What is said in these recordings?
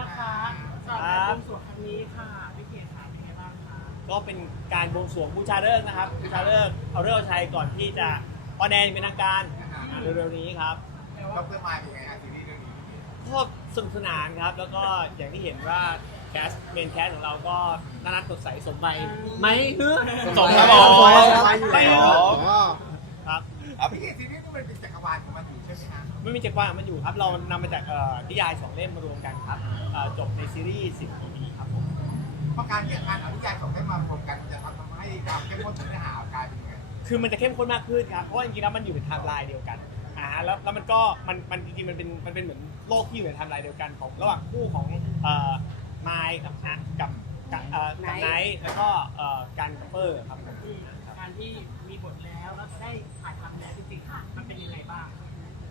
นะคะสำหรับการบวงสรวงครั้งนี้ค่ะพี่เขตค่ะเป็นไงบ้างคะก็เป็นการบวงสรวงบูชาเลิกษ์นะครับบูชาเลิกษ์เอาเลิกษ์เอาชัยก่อนที่จะออนแอร์เป็นทางการเร็วๆนี้ครับ ดรมายเป็นไงฮะซีรีส์เรื่องนี้ก็สนุกสนานครับ แล้วก็อย่างที่เห็นว่าแคสเมนแคสของเราก็น่ารักสดใสสมใบไหมฮ้อสมครับผมไม่คเฮ้รัอบครับ ครับ พี่เอกซีรีส์นี่มันเป็นจักรวาลของมันอยู่ใช่ไหมฮะไม่มีจักรวาลมันอยู่ครับ เรานำมาจากเอ่อนิยายสองเล่มมารวมกันครับเอ่อจบในซีรีส์10 EP ครับผม เพราะการที่งานอนุญาตของได้มารวมกันมันจะทำให้ความเข้มข้นของเนื้อหากลายเป็นยังไงคือมันจะเข้มข้นมากขึ้นครับ เพราะว่าจริงๆแล้วมันอยู่ในไทม์ไลน์เดียวกันอ่าแล้วแล้วมันก็มันมันจริงๆมันเป็นมันเป็นเหมือนโลกที่อยู่ในไทม์ไลน์เดียวกันของระหว่างคู่ของเอ่อไมค์กับอะกับกับเอ่อกับไนท์แล้วก็เอ่อกันกับเปอร์ครับผม การที่มีบท แล้วแล้วได้ถ่ายทำแล้วจริงๆค่ะ มันเป็นยังไงบ้าง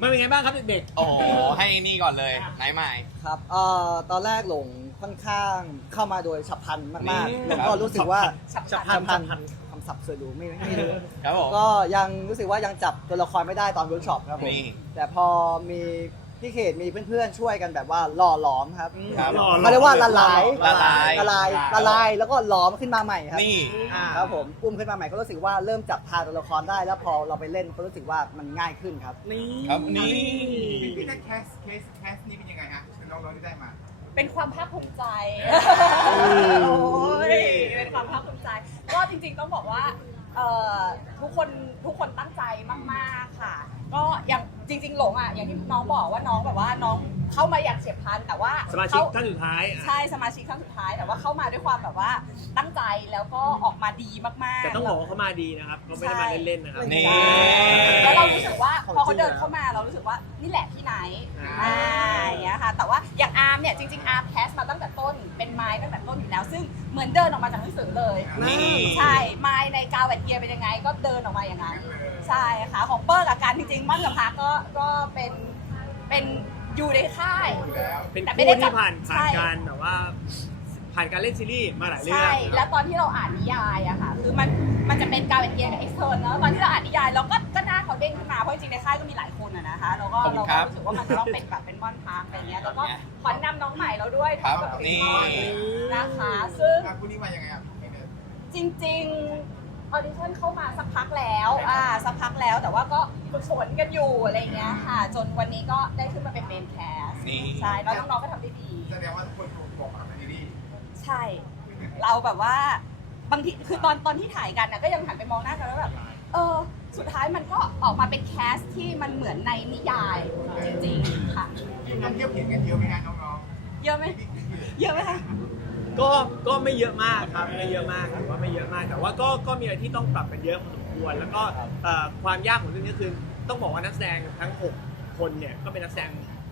มันเป็นไงบ้างครับเด็กโอ้โหให้นี่ก่อนเลยไหนใหม่ ครับเอ่อตอนแรกหลงค่อนข้างเข้ามาโดยฉับพลันมากนี่ๆแล้วก็รู้สึกว่าฉับฉับฉับพลันฉับพลัน คำศัพท์สวยหรูไม่ไม่รู้ครับผม ก็ยังรู้สึกว่ายังจับตัวละครไม่ได้ตอนเวิร์กช็อปครับผมนี่ แต่พอมี พี่เขตมีเพื่อนๆช่วยกันแบบว่าหล่อหลอมครับครับหล่อเขาเรียกว่าละลายละลายละลายละลายแล้วก็หลอมขึ้นมาใหม่ครับนี่อ่าครับผมอุ้มขึ้นมาใหม่ก็รู้สึกว่าเริ่มจับทางตัวละครได้แล้วพอเราไปเล่นก็รู้สึกว่ามันง่ายขึ้นครับ นี่ครับนี่พี่พี่ได้แคสเคสแคสนี่เป็นยังไงฮะคือน้องๆที่ได้มาเป็นความภาคภูมิใจมโอ้ย เป็นความภาคภูมิใจ ก็จริงๆต้องบอกว่าเอ่อทุกคนทุกคนตั้งใจมากๆค่ะ ก็อย่างจริง ๆ หลงอะอย่างที่น้องบอกว่าน้องแบบว่าน้องเข้ามาอย่างเฉียบพลันแต่ว่าสมาชิกเข้ท่านสุดท้ายอะใช่สมาชิกครั้งสุดท้ายแต่ว่าเข้ามาด้วยความแบบว่าตั้งใจแล้วก็ออกมาดีมากๆแต่ต้องบอกว่าเขามาดีนะครับเขาไม่ได้มาเล่นๆนะครับ นี่ แล้วเรารู้สึกว่าพอเขาเดินเข้ามาเรารู้สึกว่านี่แหละพี่ไหนอ่าอ่า อย่างเงี้ยค่ะแต่ว่าอย่างอาร์มเนี่ยจริงๆอาร์มแคสมาตั้งแต่ต้นเป็นไม้ตั้งแต่ต้นอยู่แล้ว ซึ่ง เหมือนเดินออกมาจากหนังสือเลย นี่ ใช่ไม้ในกาวแอนเกียเป็นยังไง ก็เดินออกมาอย่างนั้น ใช่ค่ะ ของเปิ้ลกับการจริงๆ มั่นกับพักก็ก็เป็นเป็นอยู่ในค่ายอยู่แล้วเป็นแต่ไม่คู่ได้จับที่ผ่านผ่านใช่ การแบบว่า ผ่านการเล่นซีรีส์มาหลายเรื่องใช่นะคแล้รับวตอนที่เราอ่านนิยายอะค่ะ คือมันมันจะเป็นกาวแอนเกียกับเอ็กเทอร์เนอะตอนที่เราอ่านนิยายเราก็ก็หน้าเขาเด้งขึ้นมา เพราะจริงๆในค่ายก็มีหลายคนอะนะคะเราก็ขอบคุเราณคก็รับรู้สึกว่ามันจะต้องเป็นแบบเป็นม่อนพาร์คอะไรเงี้ย แล้วก็เนี่ยขอนนำน้องใหม่เราด้วยครับทำกันี่พี่ม่อนนะคะซึ่งงานคู่นี้มายังไงครับพี่เอกจริงๆออดิชั่นเข้ามาสักพักแล้วอ่าสักพักแล้วแต่ว่าก็ฝึกฝนกันอยู่อะไรเงี้ยค่ะ จนวันนี้ก็ได้ขึ้นมาเป็นเมนแคสนี่ ใช่แล้วน้องๆก็ทำได้ดี แสดงว่าทุกคนถูกบอกกับซีรีส์ใช่ เราแบบว่าบางทีคือตอนตอนที่ถ่ายกันนะก็ยังหันไปมองหน้ากันแล้วแบบเออสุดท้ายมันก็ออกมาเป็นแคสที่มันเหมือนในนิยายจริงๆค่ะน้องเที่ยวเขียนกันเยอะไหมฮะน้องเยอะไหมเยอะไหมคะ ก็ก็ไม่เยอะมากครับไม่เยอะมากถือว่าไม่เยอะมาก แต่ว่าก็ก็มีอะไรที่ต้องปรับกันเยอะพอสมควร แล้วก็เอ่อความยากของเรื่องนี้คือต้องบอกว่านักแสดงทั้ง 6 คนเนี่ยก็เป็นนักแสดง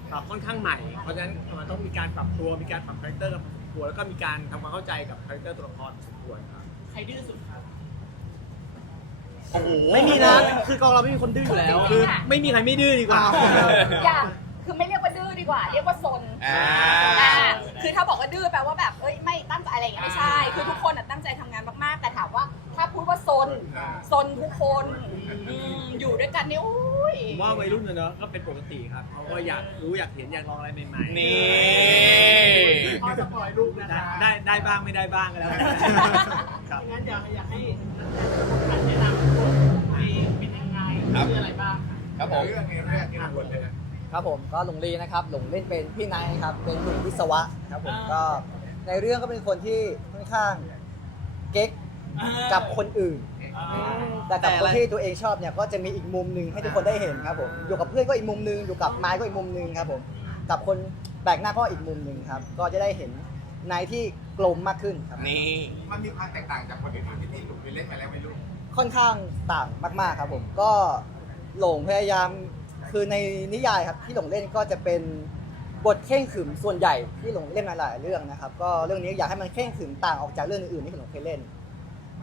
เอ่อค่อนข้างใหม่ เพราะฉะนั้นมันต้องมีการปรับตัวมีการปรับคาแรคเตอร์กันพอสมควรแล้วก็มีการทำความเข้าใจกับคาแรคเตอร์ตัวละครพอสมควรครับ ใครดื้อสุดครับโอ้โหไม่มีนะ คือกองเราไม่มีคนดื้ออยู่แล้ว คือไม่มีใครไม่ดื้อดีกว่า อย่าคือไม่เรียกว่าดื้อดีกว่า เรียกว่าซนอ่า อ่า คือถ้าบอกว่าดื้อแปลว่าแบบเอ้ยไม่ตั้งใจอะไรอย่างเงี้ยไม่ใช่ คือทุกคนน่ะตั้งใจทำงานมากๆ แต่ถามว่า ถ้าพูดว่าซนซนทุกคนอืมอยู่ด้วยกันเนี่ยอุ้ย ผมว่าวัยรุ่นนะเนอะก็เป็นปกติครับเขาก็อยากรู้อยากเห็นอยากลองอะไรใหม่ๆนี่พอสปอยลูกนะได้คะได้ได้บ้างไม่ได้บ้างก็แล้วกันครับ งั้นอยากอยากให้ท่านแนะนำตัวเองเป็นยังไงครับชื่ออะไรบ้างค่ะครับผม เรื่องในเรื่องที่เราบทเลยนะ ครับผมก็หลงลีนะครับหลงเล่นเป็นพี่ไนท์ครับเป็นหนุ่มวิศวะครับผมอ่าก็ในเรื่องก็เป็นคนที่ค่อนข้างเก๊กกับคนอื่น แต่กับคนที่ตัวเองชอบเนี่ยก็จะมีอีกมุมหนึ่งให้ทุกคนได้เห็นครับผมอยู่กับเพื่อนก็อีกมุมหนึ่งอยู่กับไม้ก็อีกมุมหนึ่งครับผมกับคนแปลกหน้าก็อีกมุมหนึ่งครับ ก็จะได้เห็นไนท์ที่กลมมากขึ้นครับนี่มันมีความแตกต่างจากคนอื่นๆที่พี่หลุดไปเล่นมาแล้วไม่รู้ค่อนข้างต่างมาก ๆ ครับผมก็หลงพยายาม คือในนิยายครับที่หลงเล่นก็จะเป็นบทเข่งขรึมส่วนใหญ่ที่หลงเล่นมาหลายเรื่องนะครับ ก็เรื่องนี้อยากให้มันเข่งขรึมต่างออกจากเรื่องอื่นๆที่หลงเคยเล่น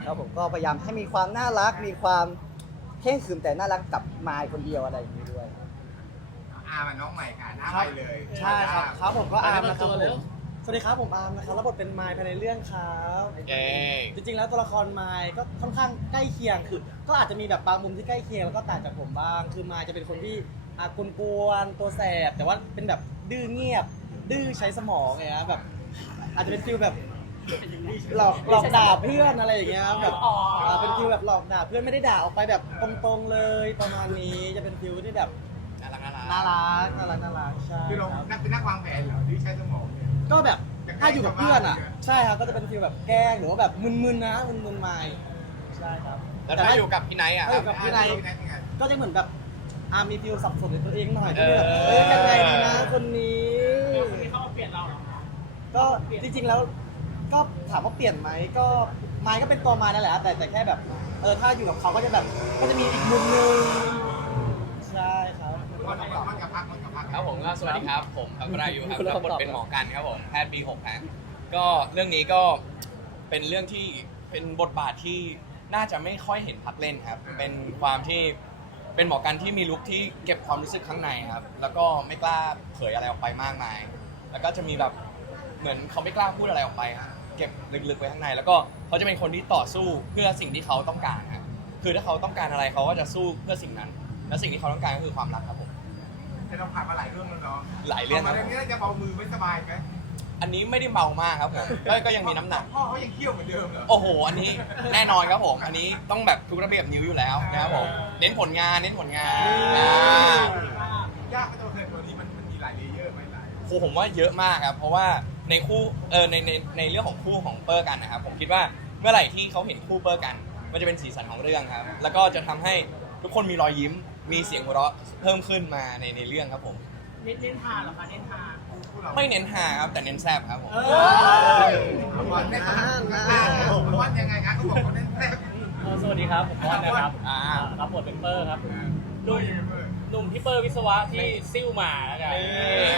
แล้วผมก็พยายามให้มีความน่ารักมีความเข่งขรึมแต่น่ารักกับมายคนเดียวอะไรอย่างนี้ด้วย อามันน้องใหม่ค่ะหน้าใหม่เลยใช่ครับครับผมก็อาร์มแนะนะนำคตัรับวผเร็วมสวัสดีครับผมอาร์มนะครับรับบทเป็นไมค์ภายในเรื่องครับเย้จริงๆแล้วตัวละครไมค์ก็ค่อนข้างใกล้เคียงคือ ก็อาจจะมีแบบบางมุมที่ใกล้เคียงแล้วก็ต่างจากผมบ้าง คือไมค์จะเป็นคนที่ อะกวนๆตัวแสบ แต่ว่าเป็นแบบดื้อเงียบ ดื้อใช้สมองไงครับแบบอาจจะเป็นฟิลแบบหลอกหลอกด่าเพื่อนอะไรอย่างเงี้ยครับแบบอ๋ออ่าเป็นฟิลแบบหลอกด่าเพื่อนไม่ได้ด่าออกไปแบบตรงๆเลยประมาณนี้จะเป็นฟิลที่แบบน่ารักน่ารักน่ารักน่ารักน่ารักใช่คือเราครับนักเป็นนักวางแผนเหรอที่ใช้สมองเนี่ย ก็แบบถ้าอยู่กับเพื่อนอะจะแกล้งชาวบ้านใช่ครับก็จะเป็นฟิลแบบแกล้งหรือว่าแบบมึนๆนะมึนๆไม่ใช่ครับ แล้วถ้าอยู่กับพี่ไนท์อะถ้าอยู่กับพี่ไนท์พี่ไนท์ยังไงก็จะเหมือนแบบ อามีฟิลสับสนในตัวเองหน่อยที่แบบเออเอ้ยยังไงดีนะคนนี้เดี๋ยวคนนี้เขามาเปลี่ยนเราเหรอคะก็จริงๆแล้วก็ถามว่าเปลี่ยนไหมก็ไม้ก็เป็นตัวไม้นั่นแหละแต่แต่แค่แบบเออถ้าอยู่กับเขาก็จะแบบก็จะมีอีกมุมนึงใช่ครับมันกับมันกับพักมันกับพักครับผมก็สวัสดีครับ ผมพักวรายุครับคุณรับบทคำตอบเป็นหมอกันครับผมแพทย์ปีหกฮะก็เรื่องนี้ก็เป็นเรื่องที่เป็นบทบาทที่น่าจะไม่ค่อยเห็นพักเล่นครับ เป็นความที่ เป็นหมอกันที่มีลุคที่เก็บความรู้สึกข้างในครับ แล้วก็ไม่กล้าเผยอะไรออกไปมากมาย แล้วก็จะมีแบบเหมือนเขาไม่กล้าพูดอะไรออกไปครับเก็บลึกๆไว้ข้างใน แล้วก็เขาจะเป็นคนที่ต่อสู้เพื่อสิ่งที่เขาต้องการครับคือถ้าเขาต้องการอะไรเขาก็จะสู้เพื่อสิ่งนั้น และสิ่งที่เขาต้องการก็คือความรักครับผมแต่เราผ่านมาหลายเรื่องแล้วเนาะหลายเรื่องคมารับ เรื่องนี้เราจะเบามือไม่สบายไหม อันนี้ไม่ได้เบามากครับผมก็ก็ยังมีน้ำหนัก พ่อเขายังเคี่ยวเหมือนเดิมเหรอ โอ้โห อันนี้แน่นอนครับผม อันนี้ต้องแบบทุกระเบียบนิ้วอยู่แล้วนะครับผม เน้นผลงานเน้นผลงานอ่า ยากไหมตัวเธอตัวนี้มันมันมีหลายเลเยอร์ไหมหลายโหผมว่าเยอะมากครับ เพราะว่าในคู่เออในในในเรื่องของคู่ของเปอร์กันนะครับผมคิดว่าเมื่อไหร่ที่เขาเห็นคู่เปอร์กัน มันจะเป็นสีสันของเรื่องครับ แล้วก็จะทำให้ทุกคนมีรอยยิ้มมีเสียงหัวเราะเพิ่มขึ้นมาในในเรื่องครับผม เน้นเน้นทานเหรอคะเน้นทา นคู่เราไม่เน้นฮาครับแต่เน้นแซบครับผมวันนี้วันยังไงครับเขาบอกเขาเน้นแซ่บสวัสดีครับ ผมม่อนนะครับอ่ารับบทเป็นเปอร์ครับหนุ่มหนุ่มที่เปอร์วิศวะที่ซิ่วมาแล้วกันนี่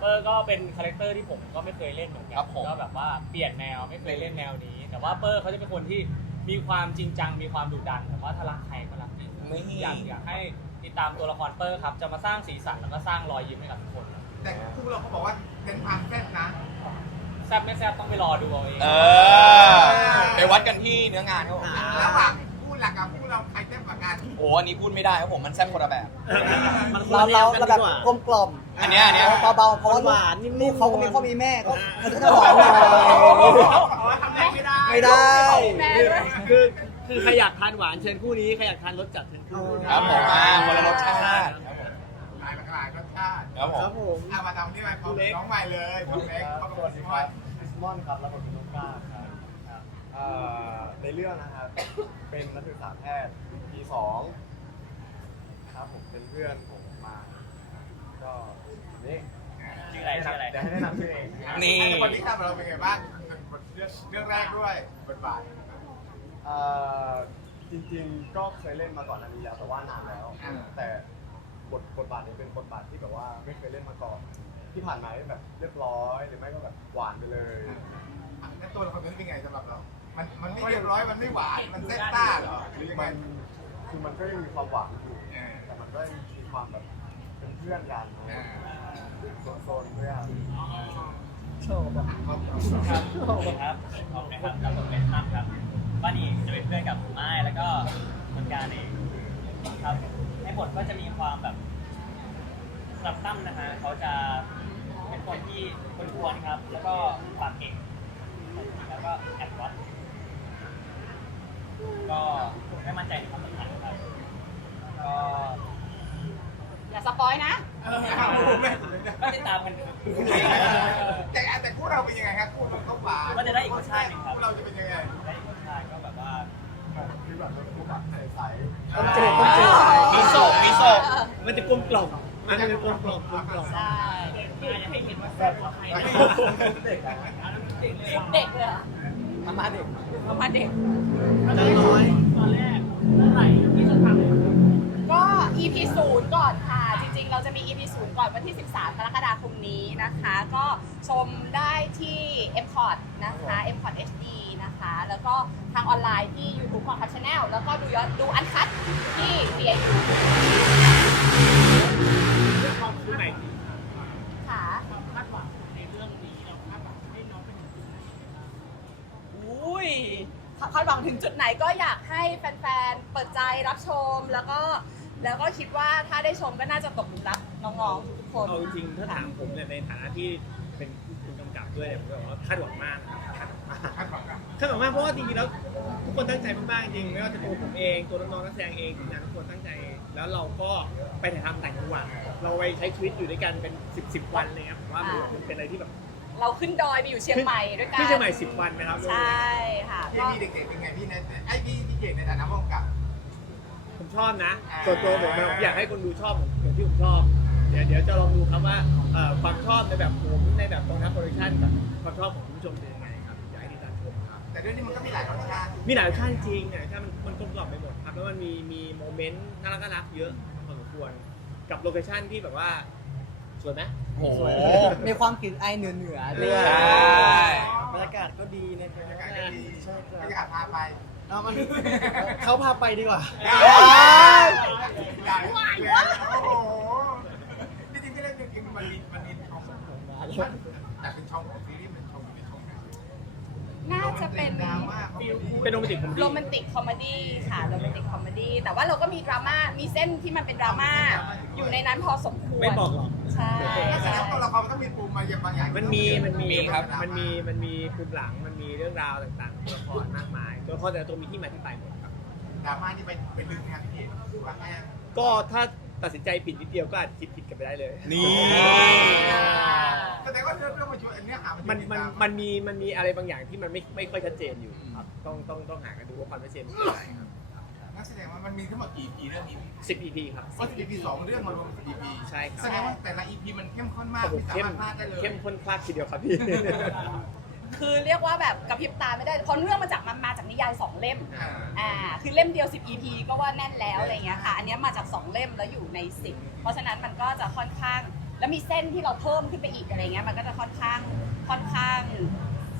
เปอร์ก็เป็นคาแรคเตอร์ที่ผมก็ไม่เคยเล่นเหมือนกัครับผมก็แบบว่าเปลี่ยนแนวไม่เคยเล่นแนวนี้ แต่ว่าเปอร์เขาจะเป็นคนที่มีความจริงจังมีความดุดันแต่ว่าถ้ารักใครก็รักจริงไม่อยากอยากให้ติดตามตัวละครเปอร์ครับจะมาสร้างสีสันแล้วก็สร้างรอยยิ้มให้กับทุกคน แต่คู่เราเขาบอกว่าเน้นความแซ่บนะ แซบไม่แซบต้องไปรอดูเอาเองเออ ไปวัดกันที่เนื้องานครับผม ระหว่างคู่หลักกับคู่เราใครแซ่บกว่ากันโอ้อันนี้พูดไม่ได้ครับผมมันแซ่บคนละแบบเราเราเราแบบกลมกล่อมอันเนี้ยอันเนี้ย เบาๆเพราะว่าหวานๆนิ่มๆลูกเขาก็มีพ่อมีแม่ก็มันก็จะหวานหน่อยทำได้ไม่ได้ไม่ได้แม่ด้วยคือคือใครอยากทานหวานเชิญคู่นี้ใครอยากทานรสจัดเชิญคู่นี้ครับผมอ่าคนละรสชาติ ค ครับผครัมบผมเอามาทำนี่มาของน้องใหม่เลยคนเล็กเขาเป็นคนสวยคริสมอนครับรับบทเป็นน้องกล้าครับครับเอ่อในเรื่องนะครับ เป็นนักศึกษาแพทย์ปีสองครับผมเป็นเพื่อนผมมาก็นี่ชื่ออะไรชื่ออะไรเดี๋ยวให้แนะนำชื่อเองนี่ วันนี้ทำเราเป็นไงบ้างเป็นบทเรื่องเรื่องแรกด้วยบทบาท เอ่อจริงๆก็เคยเล่นมาก่อนอันนี้แล้วแต่ว่านานแล้ว อ่า แต่ บทบทบาทนี้เป็นบทบาทที่แบบว่าไม่เคยเล่นมาก่อน ที่ผ่านมาแบบเรียบร้อยหรือไม่ก็แบบหวานไปเลย แล้วตัวละครนั้นเป็นไงสำหรับเรา มันมันไม่เรียบร้อยมันไม่หวาน มันแซ่บซ่าเหรอหรือยังไงมันคือมันก็ยังมีความหวานอยู่เออแต่มันก็ยังมีความแบบเป็นเพื่อนกันเออโซนๆด้วยอะครับสวัสดีครับขอบคุณครับรับบทเป็นตั้ บทก็จะมีความแบบสำหรับตั้มนะฮะเขาจะเป็นคนที่คนกวนครับ แล้วก็ปากเก่งแล้วก็แอบวัดก็ไม่มั่นใจในความสัมพันธ์ครับก็อย่าสปอยนะก็ติดตามกันแต่แต่คู่เราเป็นยังไงครับคู่เราก็หวานก็จะได้อีกรสชาติหนึ่งครับ คู่เราจะเป็นยังไง ได้รสชาติก็แบบว่า คือ แบบเป็นคู่แบบใสต้มจืดต้มจืดมิโซะมิโซะมันจะกลมกล่อมมันจะกลมกล่อมกลมกล่อมใช่มาอย่าให้เห็นว่าแซ่บกว่าใครนะๆเด็กอะอันนั้นเด็กเลยเด็กเลยเหรอมาม่าเด็กประมาณเด็กตอนแรกตอนแรกเมื่อไหร่ที่จะทำก็ EP ศูนย์ก่อนค่ะจ ริงๆ เราจะมี EP ศูนย์ก่อนวันที่ 13 กรกฎาคมนี้นะคะ ก็ชมได้ที่ m c o t นะคะ m c o t HD นะคะ แล้วก็ทางออนไลน์ที่ YouTube ของ Cut Channel แล้วก็ดูย้อนดูอันคัดที่ VIP เรื่องความคือไหนค่ะความคาดหวังในเรื่องนี้เราคาดหวังให้น้องเป็นจุดไหนอุ้ยคาดหวังถึงจุดไหนก็อยากให้แฟนๆ เปิดใจรับชมแล้วก็ แล้วก็คิดว่าถ้าได้ชมก็น่าจะตกหลุมรักน้องๆทุกคน เอาจริงๆถ้าถามผมเนี่ยในฐานะที่เป็นคุณกำกับด้วยเนี่ยผมก็บอกว่าคาดหวังมากครับคาดหวังมากคาดหวังอะคาดหวังมากเพราะว่าจริงๆแล้วทุกคนตั้งใจมากๆจริงไม่ว่าจะตัวผมเองตัวน้องๆนักแสดงเองทีมงานทุกคนตั้งใจ แล้วเราก็ไปถ่ายทำต่างจังหวัดเราไปใช้ชีวิตอยู่ด้วยกันเป็นสิบสิบวันเลยครับผมว่ามันเป็นอะไรที่แบบเราขึ้นดอยไปอยู่เชียงใหม่ด้วยกันที่เชียงใหม่สิบวันนะครับใช่ค่ะพี่ก็ พี่เด็กๆเป็นไงพี่ในไอพี่พี่เก่งในฐานะผู้กำกับ ชอบนะ ส่วนตัวผมผมอยากให้คนดูชอบอย่างที่ผมชอบ เดี๋ยวเดี๋ยวจะลองดูครับว่าเอ่อความชอบในแบบผมในแบบกองทัพโปรดักชั่นกับความชอบของคุณผู้ชมเป็นยังไงครับอยากให้ติดตามชมครับ แต่เรื่องนี้มันก็มีหลายรสชาติมีหลายรสชาติจริงเนี่ยใช่มันมันกลมกล่อมไปหมดครับ แล้วมันมีมีโมเมนต์น่ารักน่ารักเยอะพอสมควร กับโลเคชั่นที่แบบว่าสวยไหมโอ้โห มีความกลิ่นไอเหนือเหนือๆด้วยใช่ บรรยากาศก็ดีนะครับ บรรยากาศก็ดีใช่ครับบรรยากาศพาไป เอามันเขาพาไปดีกว่าได้โอ้โหนี่จริงๆเรื่องจริงๆมันมีมันมีช่องแต่เป็นช่องของซีรีส์เป็นช่องเป็นช่องไหนน่าจะเป็นดราม่าคอมเมดี้เป็นโรแมนติกคอมเมโรดี้แมนติกคอมเมดี้ค่ะโรแมนติกคอมเมดี้แต่ว่าเราก็มีดราม่ามีเส้นที่มันเป็นดราม่าอยู่ในนั้นพอสมควรไม่บอกหรอก ใช่แล้วแต่ใช่ละตัวละครมันต้องมีปูมมาอย่างบางอย่างมันมีมันมีมีครับ มันมีมันมีภูมิหลังมันมีเรื่องราวต่างๆของ ตัวละครมากมายตัวละครแต่ละตัวมีที่มาที่ไปหมดครับ ดราม่านี่เป็นเป็นลึกงานพี่หรือว่าแค่ก็ถ้าตัดสินใจผิดนิดเดียวก็อาจคิดผิดกันไปได้เลย นี่แสดงว่าเรื่องเรื่องมันชวนเนื้อหามันมันมันมันมีมันมีอะไรบางอย่างที่มันไม่ไม่ค่อยชัดเจนอยู่ครับต้องต้องต้องหากันดูว่าความชัดเจนมันคืออะไรครับนักแสดงว่ามันมีทั้งหมดกี่ EP เรื่องนี้สิบ EP ครับก็ EP สองเรื่องมารวมเป็น EP ใช่ครับ แสดงว่าแต่ละ EP มันเข้มข้นมากโอ้โหไม่สาเข้มมารถพลาดได้เลยเข้มข้นพลาดทีเดียวครับพี่ คือเรียกว่าแบบกระพริบตาไม่ได้เพราะเรื่องมาจากมันมาจากนิยายสองเล่มอ่าอ่าคือเล่มเดียว 10 EP ก็ว่าแน่นแล้วอะไรเงี้ยค่ะ อันเนี้ยมาจาก 2 เล่มแล้วอยู่ใน 10 เพราะฉะนั้นมันก็จะค่อนข้าง แล้วมีเส้นที่เราเพิ่มขึ้นไปอีกอะไรเงี้ยมันก็จะค่อนข้างค่อนข้าง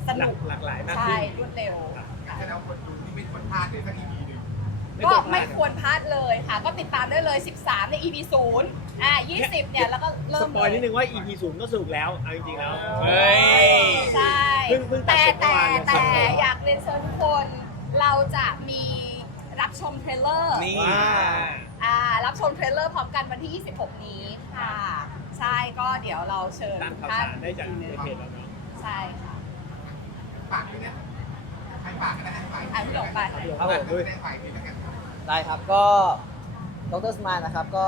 สหลานุกกหลากหลายมากใช่ขึ้นรวดเร็วค่ะแสดงว่าคนดูนี่ไม่ควรพลาดเลยสัก EP หนึ่ง ก็ไม่ควรพลาดเลยค่ะ ก็ติดตามได้เลย 13 ใน EP 0อ่า20 เนี่ย แล้วก็เริ่สมปอยนิดนึงว่าเลย EP ศูนย์ก็สนุกแล้วเอาจริงๆแล้ว เฮ้ย ใช่เพิ่งเพิ่งตัดแต่เสร็จเมื่อแต่วานเนี่ย แต่อยากเรียนเชิญทุกคน เราจะมีรับชมเทรลเลอร์ นี่ ว้า อ่า รับชมเทรลเลอร์พร้อมกันวันที่ 26 นี้ค่ะ ใช่ ก็เดี๋ยวเราเชิญตามข่าวท่าสารได้จากในเพจเราเนาะใช่ค่ะฝากด้วยเนี่ยใครฝากกันนะให้ฝากอะพี่หลงไป ครับผมด้วย ได้ฝากด้วยแล้วกันครับ ได้ครับก็ดรสมายนะครับก็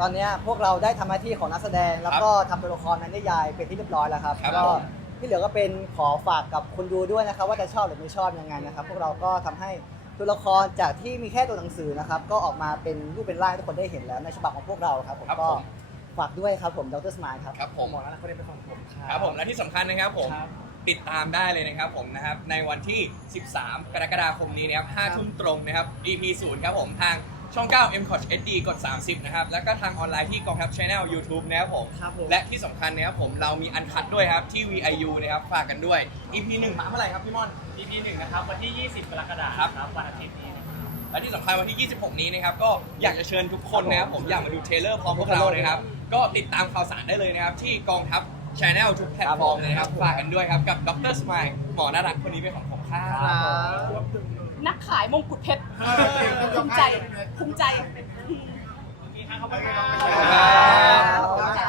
ตอนเนี้ยพวกเราได้ทำหน้าที่ของนักแสดง แล้วก็ทำตัวละครในนิยายเป็นที่เรียบร้อยแล้วครับครับก็ผมที่เหลือก็เป็นขอฝากกับคนดูด้วยนะครับ ว่าจะชอบหรือไม่ชอบยังไงนะครับ พวกเราก็ทำให้ตัวละครจากที่มีแค่ตัวหนังสือนะครับก็ออกมาเป็นรูปเป็นร่างให้ทุกคนได้เห็นแล้วในฉบับของพวกเราครับผมครับก็ผมฝากด้วยครับผมดรสมายครับ ครับผม หมอแล้วคนนี้เป็นของผมครับครับผมและที่สำคัญนะครับผม ครับ ติดตามได้เลยนะครับผมนะครับในวันที่ 13 กรกฎาคมนี้นะครับ5ทุ่มตรงนะครับ EP 0ครับผมทางช่อง 9 m c o t HD กด 30 นะครับ แล้วก็ทางออนไลน์ที่กองทัพ Channel YouTube นะครับผม ครับผม และที่สำคัญนะครับผมเรามีอันคัดด้วยครับ ที่ VIU นะครับ ฝากกันด้วย EP 1มาเมื่อไหร่ครับพี่ม่อน EP หนึ่งนะครับวันที่ 20 กรกฎาคครัมบครับวันอาทิตย์นี้นะครับ และที่สำคัญวันที่ 26 นี้นะครับ ก็อยากจะเชิญทุกคนนะครับผมอยากมาดูเทรลเลอร์พร้อมพวกเรานะครับ ก็ติดตามข่าวสารได้เลยนะครับ ที่กองทัพ ช n แนลทุกแพลตฟอร์มเลยนะครับฝากกันด้วยครับกับดรสม l e หมอน่ารักคนนี้เป็นของผมครับนักขายมงกุฎเพชรภูมิใจภูมิใจ ขอบคุณครับโอเคขอบคุณครับ